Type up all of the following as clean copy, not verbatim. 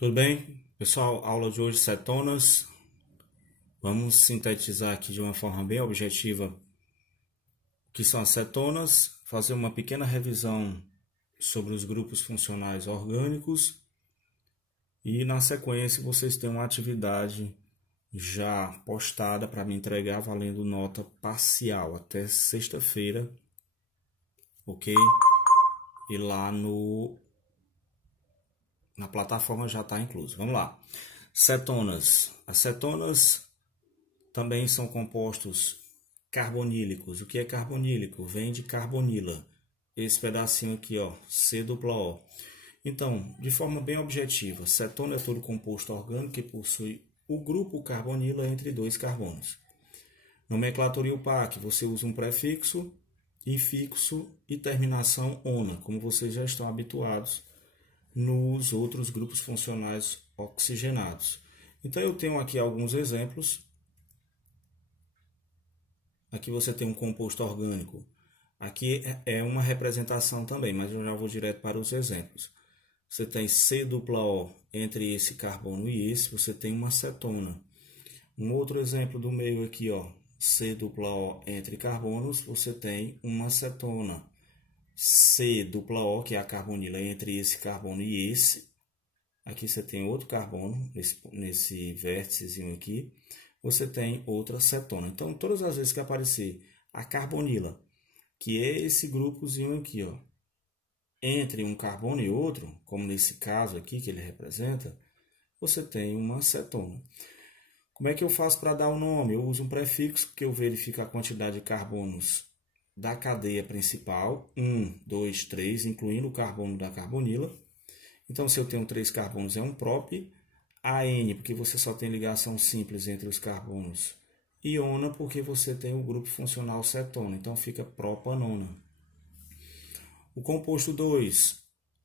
Tudo bem, pessoal? Aula de hoje, cetonas. Vamos sintetizar aqui de uma forma bem objetiva o que são as cetonas, fazer uma pequena revisão sobre os grupos funcionais orgânicos e, na sequência, vocês têm uma atividade já postada para me entregar valendo nota parcial até sexta-feira, ok? E lá na plataforma já está incluso. Vamos lá. Cetonas. As cetonas também são compostos carbonílicos. O que é carbonílico? Vem de carbonila. Esse pedacinho aqui, ó, C-O. Então, de forma bem objetiva, cetona é todo composto orgânico que possui o grupo carbonila entre dois carbonos. Nomenclatura IUPAC, você usa um prefixo, infixo e terminação ona, como vocês já estão habituados nos outros grupos funcionais oxigenados. Então, eu tenho aqui alguns exemplos. Aqui você tem um composto orgânico. Aqui é uma representação também, mas eu já vou direto para os exemplos. Você tem C-O entre esse carbono e esse, você tem uma cetona. Um outro exemplo do meio aqui, ó, C-O entre carbonos, você tem uma cetona. C-O, que é a carbonila entre esse carbono e esse. Aqui você tem outro carbono, nesse vérticezinho aqui. Você tem outra cetona. Então, todas as vezes que aparecer a carbonila, que é esse grupozinho aqui, ó, entre um carbono e outro, como nesse caso aqui que ele representa, você tem uma cetona. Como é que eu faço para dar o nome? Eu uso um prefixo que eu verifico a quantidade de carbonos da cadeia principal, 1, 2, 3, incluindo o carbono da carbonila. Então, se eu tenho 3 carbonos, é um prop. AN, porque você só tem ligação simples entre os carbonos. Iona, porque você tem o grupo funcional cetona. Então, fica propanona. O composto 2.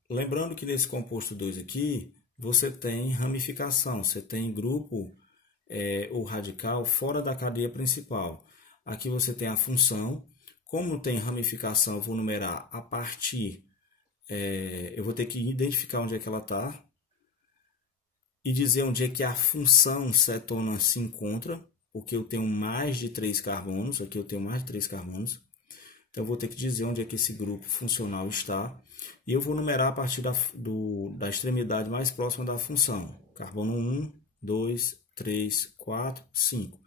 Lembrando que nesse composto 2 aqui, você tem ramificação. Você tem grupo ou radical fora da cadeia principal. Aqui você tem a função. Como tem ramificação, eu vou numerar a partir... eu vou ter que identificar onde é que ela está e dizer onde é que a função cetona se encontra, porque eu tenho mais de 3 carbonos, aqui eu tenho mais de 3 carbonos, então eu vou ter que dizer onde é que esse grupo funcional está, e eu vou numerar a partir da extremidade mais próxima da função, carbono 1, 2, 3, 4, 5.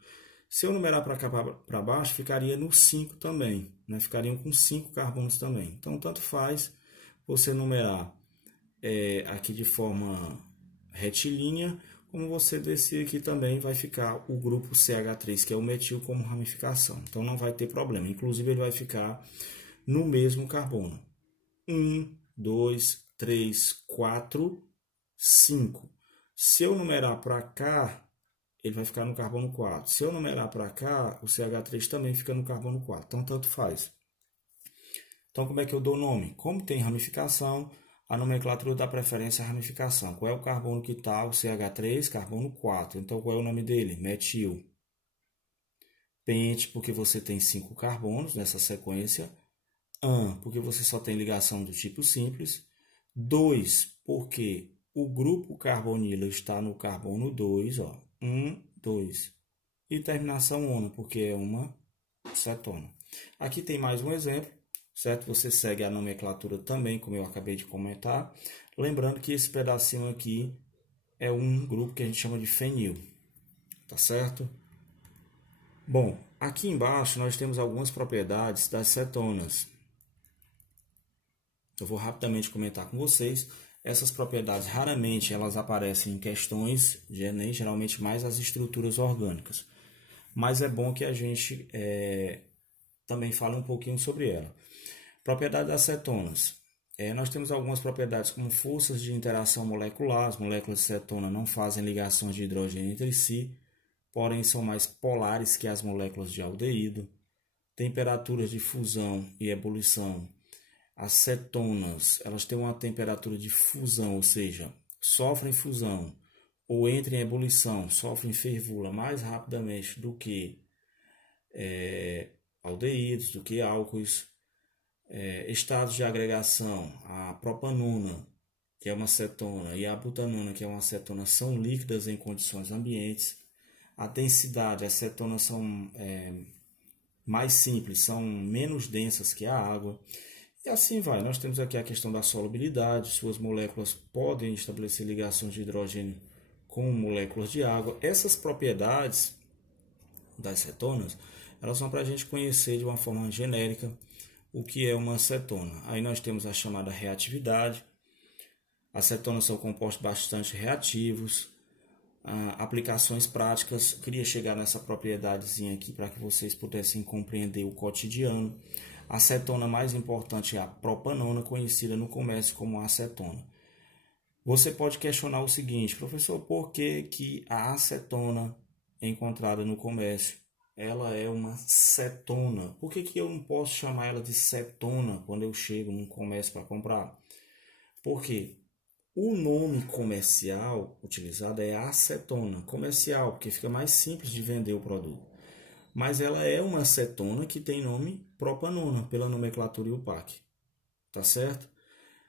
Se eu numerar para cá para baixo, ficaria no 5 também, né? Ficariam com 5 carbonos também. Então, tanto faz você numerar aqui de forma retilínea, como você descer aqui também vai ficar o grupo CH3, que é o metil, como ramificação. Então, não vai ter problema. Inclusive, ele vai ficar no mesmo carbono. 1, 2, 3, 4, 5. Se eu numerar para cá, ele vai ficar no carbono 4. Se eu numerar para cá, o CH3 também fica no carbono 4. Então, tanto faz. Então, como é que eu dou o nome? Como tem ramificação, a nomenclatura dá preferência à ramificação. Qual é o carbono que está? O CH3, carbono 4. Então, qual é o nome dele? Metil. Pente, porque você tem 5 carbonos nessa sequência. An, porque você só tem ligação do tipo simples. 2, porque o grupo carbonila está no carbono 2, ó. 1, 2. E terminação ona, porque é uma cetona. Aqui tem mais um exemplo, certo? Você segue a nomenclatura também, como eu acabei de comentar. Lembrando que esse pedacinho aqui é um grupo que a gente chama de fenil, tá certo? Bom, aqui embaixo nós temos algumas propriedades das cetonas. Eu vou rapidamente comentar com vocês. Essas propriedades, raramente, elas aparecem em questões, geralmente mais as estruturas orgânicas. Mas é bom que a gente também fale um pouquinho sobre ela. Propriedade das cetonas. Nós temos algumas propriedades como forças de interação molecular. As moléculas de cetona não fazem ligações de hidrogênio entre si, porém são mais polares que as moléculas de aldeído. Temperaturas de fusão e ebulição. As cetonas, elas têm uma temperatura de fusão, ou seja, sofrem fusão ou entram em ebulição, sofrem fervura mais rapidamente do que aldeídos, do que álcoois. Estados de agregação, a propanona, que é uma cetona, e a butanona, que é uma acetona, são líquidas em condições ambientes. A densidade, as cetonas são mais simples, são menos densas que a água. E assim vai. Nós temos aqui a questão da solubilidade, suas moléculas podem estabelecer ligações de hidrogênio com moléculas de água. Essas propriedades das cetonas, elas são para a gente conhecer de uma forma genérica o que é uma cetona. Aí nós temos a chamada reatividade. As cetonas são compostos bastante reativos. Aplicações práticas, eu queria chegar nessa propriedadezinha aqui para que vocês pudessem compreender o cotidiano. A cetona mais importante é a propanona, conhecida no comércio como acetona. Você pode questionar o seguinte: professor, por que a acetona encontrada no comércio, ela é uma cetona? Por que eu não posso chamar ela de cetona quando eu chego num comércio para comprar? Porque o nome comercial utilizado é acetona, comercial, porque fica mais simples de vender o produto. Mas ela é uma acetona que tem nome propanona, pela nomenclatura IUPAC. Tá certo?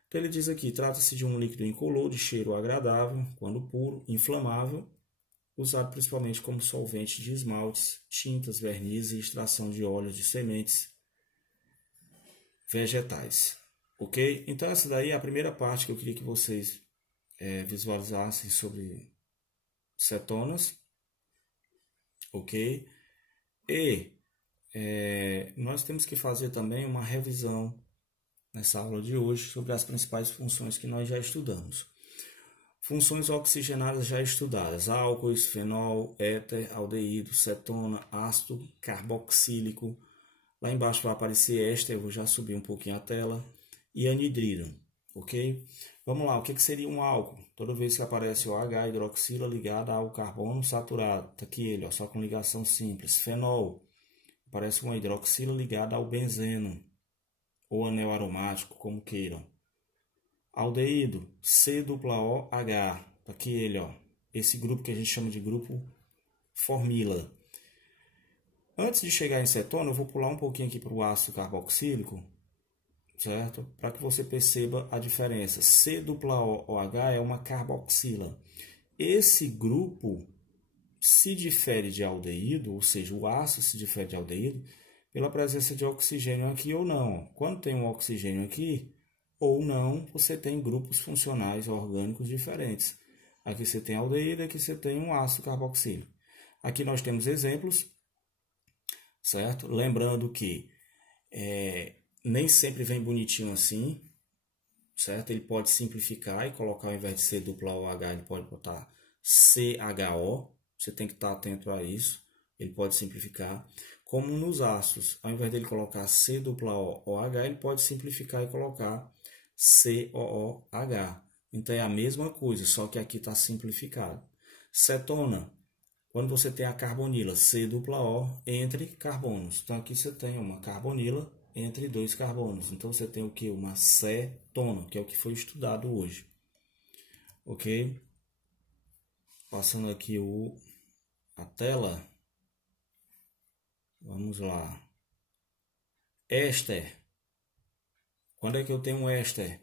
Então ele diz aqui, trata-se de um líquido incolor, de cheiro agradável, quando puro, inflamável, usado principalmente como solvente de esmaltes, tintas, vernizes e extração de óleos de sementes vegetais. Ok? Então essa daí é a primeira parte que eu queria que vocês visualizassem sobre cetonas. Ok? E nós temos que fazer também uma revisão nessa aula de hoje sobre as principais funções que nós já estudamos. Funções oxigenadas já estudadas: álcoois, fenol, éter, aldeído, cetona, ácido carboxílico. Lá embaixo vai aparecer éster, eu vou já subir um pouquinho a tela, e anidrido, ok? Vamos lá, o que seria um álcool? Toda vez que aparece o H, hidroxila ligada ao carbono saturado, tá aqui ele, ó, só com ligação simples. Fenol, aparece uma hidroxila ligada ao benzeno, ou anel aromático, como queiram. Aldeído, C-O-H, tá aqui ele, ó, esse grupo que a gente chama de grupo formila. Antes de chegar em cetona, eu vou pular um pouquinho aqui para o ácido carboxílico, certo? Para que você perceba a diferença. C-O-OH é uma carboxila. Esse grupo se difere de aldeído, ou seja, o ácido se difere de aldeído, pela presença de oxigênio aqui ou não. Quando tem um oxigênio aqui ou não, você tem grupos funcionais orgânicos diferentes. Aqui você tem aldeído, aqui você tem um ácido carboxílico. Aqui nós temos exemplos, certo? Lembrando que nem sempre vem bonitinho assim, certo? Ele pode simplificar e colocar, ao invés de C-OH, ele pode botar CHO. Você tem que estar atento a isso. Ele pode simplificar. Como nos ácidos, ao invés dele colocar C-OH, ele pode simplificar e colocar COOH. Então é a mesma coisa, só que aqui está simplificado. Cetona, quando você tem a carbonila, C-O entre carbonos. Então aqui você tem uma carbonila entre dois carbonos. Então você tem o que? Uma cetona, que é o que foi estudado hoje. Ok? Passando aqui a tela. Vamos lá. Éster. Quando é que eu tenho um éster?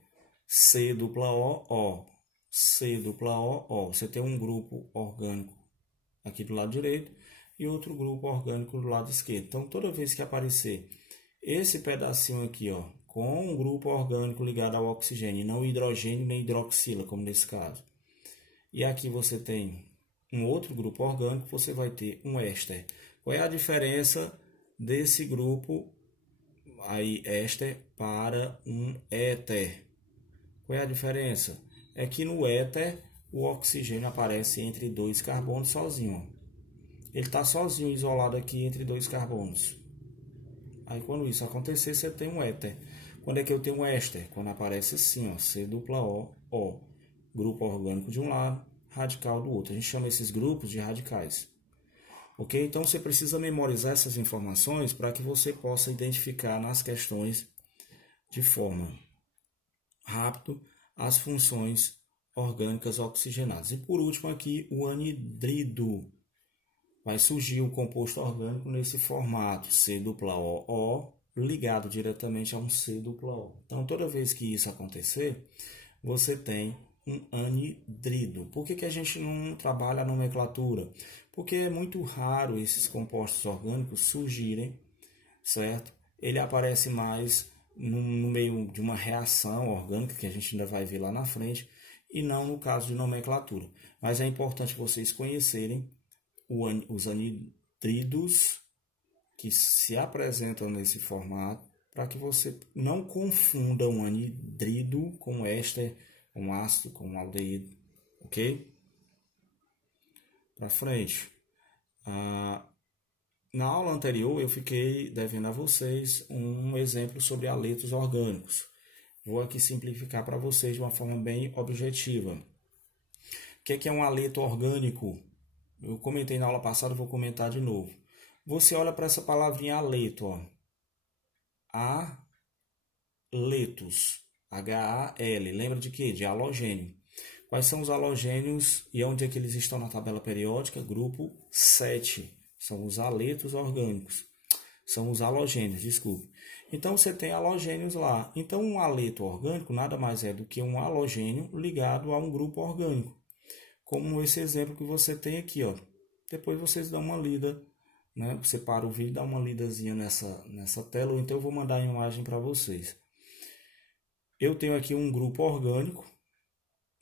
C-O-O. C-O-O. Você tem um grupo orgânico aqui do lado direito e outro grupo orgânico do lado esquerdo. Então, toda vez que aparecer esse pedacinho aqui, ó, com um grupo orgânico ligado ao oxigênio, não hidrogênio nem hidroxila, como nesse caso. E aqui você tem um outro grupo orgânico, você vai ter um éster. Qual é a diferença desse grupo aí, éster, para um éter? Qual é a diferença? É que no éter o oxigênio aparece entre dois carbonos sozinho. Ele está sozinho, isolado aqui entre dois carbonos. Aí quando isso acontecer, você tem um éter. Quando é que eu tenho um éster? Quando aparece assim, ó, C-O-O. Grupo orgânico de um lado, radical do outro. A gente chama esses grupos de radicais. Ok? Então você precisa memorizar essas informações para que você possa identificar nas questões de forma rápida as funções orgânicas oxigenadas. E por último aqui o anidrido. Vai surgir o composto orgânico nesse formato C-O-O ligado diretamente a um C-O. Então toda vez que isso acontecer, você tem um anidrido. Por que a gente não trabalha a nomenclatura? Porque é muito raro esses compostos orgânicos surgirem, certo? Ele aparece mais no meio de uma reação orgânica, que a gente ainda vai ver lá na frente, e não no caso de nomenclatura. Mas é importante vocês conhecerem os anidridos que se apresentam nesse formato, para que você não confunda um anidrido com éster, com ácido, com aldeído, ok? Para frente. Na aula anterior eu fiquei devendo a vocês um exemplo sobre haletos orgânicos. Vou aqui simplificar para vocês de uma forma bem objetiva. O que é um haleto orgânico? Eu comentei na aula passada, vou comentar de novo. Você olha para essa palavrinha haleto, ó. Haletos, H-A-L, lembra de quê? De halogênio. Quais são os halogênios e onde é que eles estão na tabela periódica? Grupo 7, são os haletos orgânicos. São os halogênios, desculpe. Então, você tem halogênios lá. Então, um haleto orgânico nada mais é do que um halogênio ligado a um grupo orgânico. Como esse exemplo que você tem aqui, ó. Depois vocês dão uma lida, né? Você para o vídeo, dá uma lidazinha nessa tela, ou então eu vou mandar a imagem para vocês. Eu tenho aqui um grupo orgânico,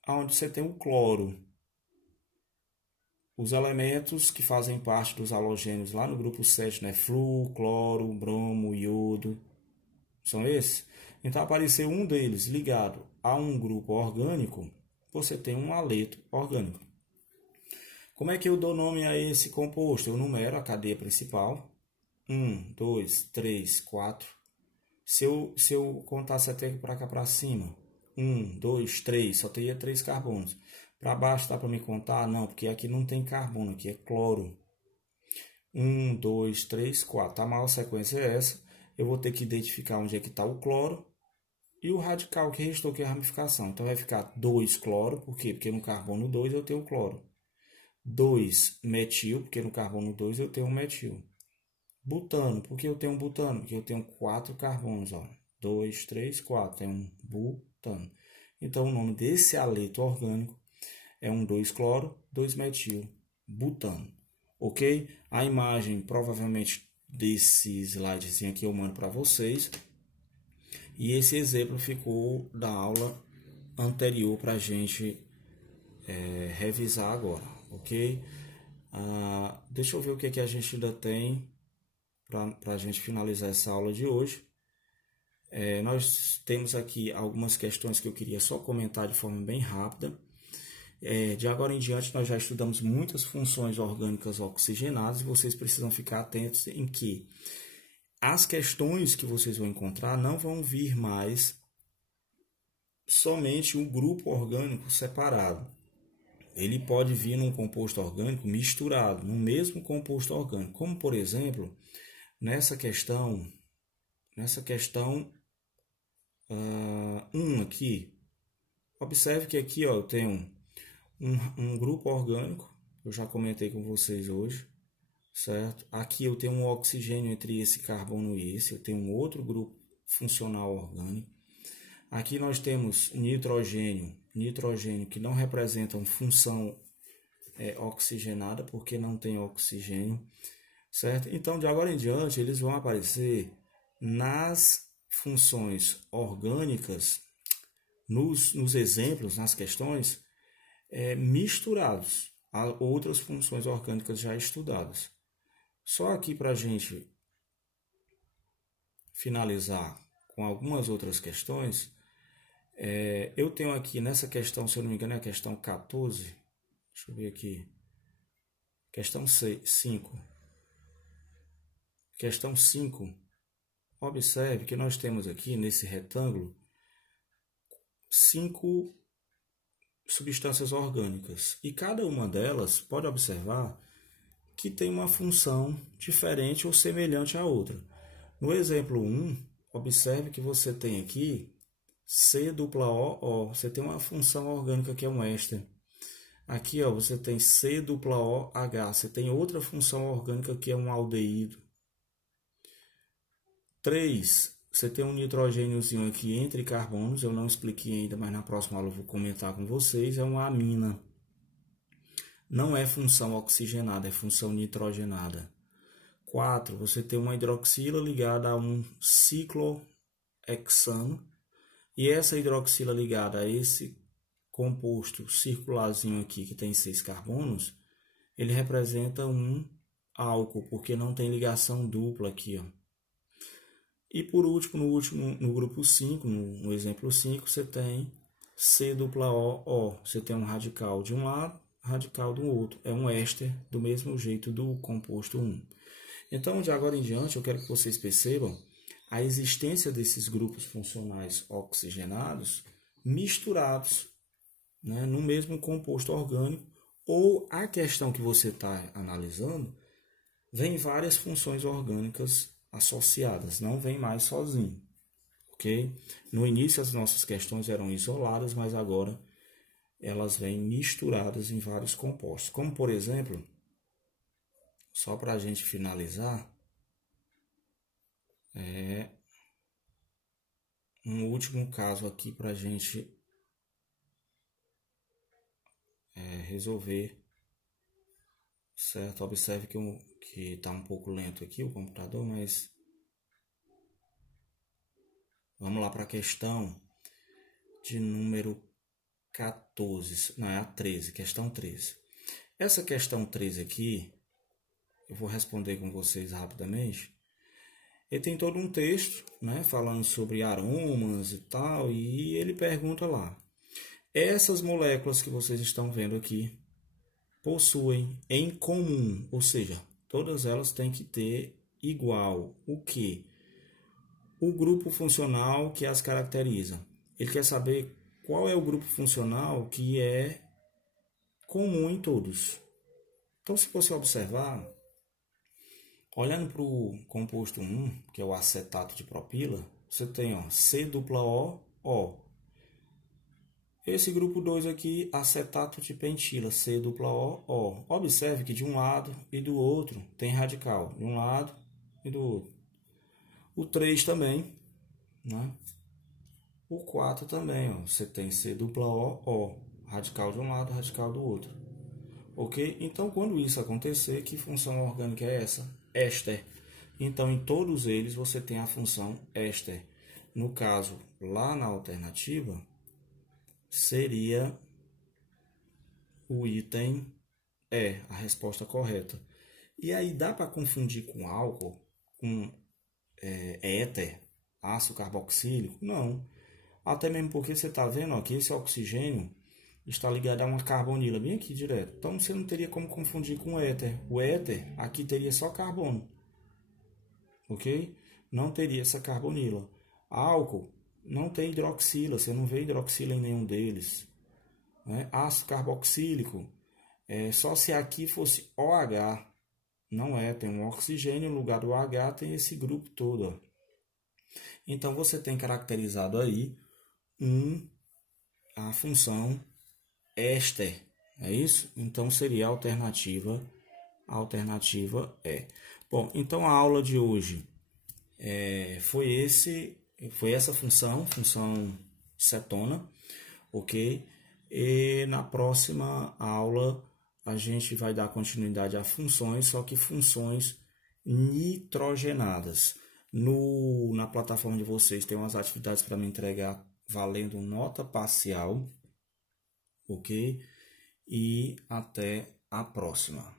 onde você tem o cloro. Os elementos que fazem parte dos halogênios lá no grupo 7, né? Flúor, cloro, bromo, iodo, são esses. Então, apareceu um deles ligado a um grupo orgânico, você tem um haleto orgânico. Como é que eu dou nome a esse composto? Eu numero a cadeia principal. 1, 2, 3, 4. Se eu contasse até para cá para cima, 1, 2, 3, só teria 3 carbonos. Para baixo dá para me contar? Não, porque aqui não tem carbono, aqui é cloro. 1, 2, 3, 4. A maior sequência é essa. Eu vou ter que identificar onde é que está o cloro. E o radical que restou, que é a ramificação. Então, vai ficar 2 cloro. Por quê? Porque no carbono 2 eu tenho cloro. 2 metil, porque no carbono 2 eu tenho metil. Butano, por que eu tenho butano? Porque eu tenho 4 carbonos, ó. 2, 3, 4. Tem um butano. Então, o nome desse haleto orgânico é um 2-cloro, 2-metil, butano. Ok? A imagem, provavelmente, desse slidezinho aqui eu mando para vocês. E esse exemplo ficou da aula anterior para a gente revisar agora, ok? Deixa eu ver o que a gente ainda tem para a gente finalizar essa aula de hoje. Nós temos aqui algumas questões que eu queria só comentar de forma bem rápida. De agora em diante, nós já estudamos muitas funções orgânicas oxigenadas e vocês precisam ficar atentos em que as questões que vocês vão encontrar não vão vir mais somente um grupo orgânico separado. Ele pode vir num composto orgânico misturado, no mesmo composto orgânico. Como, por exemplo, nessa questão 1 aqui, observe que aqui ó, eu tenho um grupo orgânico, eu já comentei com vocês hoje, certo? Aqui eu tenho um oxigênio entre esse carbono e esse, eu tenho um outro grupo funcional orgânico. Aqui nós temos nitrogênio que não representam função oxigenada, porque não tem oxigênio, certo? Então, de agora em diante, eles vão aparecer nas funções orgânicas, nos exemplos, nas questões, misturados a outras funções orgânicas já estudadas. Só aqui para a gente finalizar com algumas outras questões, eu tenho aqui nessa questão, se eu não me engano, é a questão 14. Deixa eu ver aqui. Questão 5. Questão 5. Observe que nós temos aqui nesse retângulo 5 substâncias orgânicas. E cada uma delas, pode observar, que tem uma função diferente ou semelhante à outra. No exemplo 1, observe que você tem aqui C-O-O, você tem uma função orgânica que é um éster. Aqui ó, você tem C-O-H, você tem outra função orgânica que é um aldeído. 3, você tem um nitrogêniozinho aqui entre carbonos, eu não expliquei ainda, mas na próxima aula eu vou comentar com vocês, é uma amina. Não é função oxigenada, é função nitrogenada. 4, você tem uma hidroxila ligada a um ciclohexano, e essa hidroxila ligada a esse composto circularzinho aqui, que tem 6 carbonos, ele representa um álcool, porque não tem ligação dupla aqui, ó. E por último, no grupo 5, no exemplo 5, você tem C-O-O. Você tem um radical de um lado, radical do outro. É um éster do mesmo jeito do composto 1. Então, de agora em diante, eu quero que vocês percebam a existência desses grupos funcionais oxigenados misturados, né, no mesmo composto orgânico, ou a questão que você está analisando vem várias funções orgânicas associadas, não vem mais sozinho, ok? No início as nossas questões eram isoladas, mas agora elas vêm misturadas em vários compostos. Como, por exemplo, só para a gente finalizar, um último caso aqui para a gente resolver, certo? Observe que está um pouco lento aqui o computador, mas vamos lá para a questão de número 14, não, é a 13, questão 13. Essa questão 13 aqui, eu vou responder com vocês rapidamente. Ele tem todo um texto, né, falando sobre aromas e tal, e ele pergunta lá: essas moléculas que vocês estão vendo aqui possuem em comum, ou seja, todas elas têm que ter igual o quê? O grupo funcional que as caracteriza. Ele quer saber qual é o grupo funcional que é comum em todos. Então, se você observar, olhando para o composto 1, que é o acetato de propila, você tem C-O-O. Esse grupo 2 aqui, acetato de pentila, C-O-O. Observe que de um lado e do outro tem radical, de um lado e do outro. O 3 também, né? O 4 também, ó. Você tem C-O-O, radical de um lado, radical do outro. Ok? Então, quando isso acontecer, que função orgânica é essa? Éster. Então, em todos eles, você tem a função éster. No caso, lá na alternativa, seria o item E, a resposta correta. E aí, dá para confundir com álcool, com éter, ácido carboxílico? Não. Até mesmo porque você está vendo ó, que esse oxigênio está ligado a uma carbonila bem aqui direto. Então você não teria como confundir com o éter. O éter aqui teria só carbono. Ok? Não teria essa carbonila. Álcool não tem hidroxila. Você não vê hidroxila em nenhum deles. Né? Ácido carboxílico. Só se aqui fosse OH. Não é. Tem um oxigênio. No lugar do H tem esse grupo todo. Ó. Então você tem caracterizado aí a função éster, é isso? Então seria a alternativa E. Bom, então a aula de hoje foi essa função cetona, ok? E na próxima aula a gente vai dar continuidade a funções, só que funções nitrogenadas. Na plataforma de vocês tem umas atividades para me entregar valendo nota parcial, ok? E até a próxima.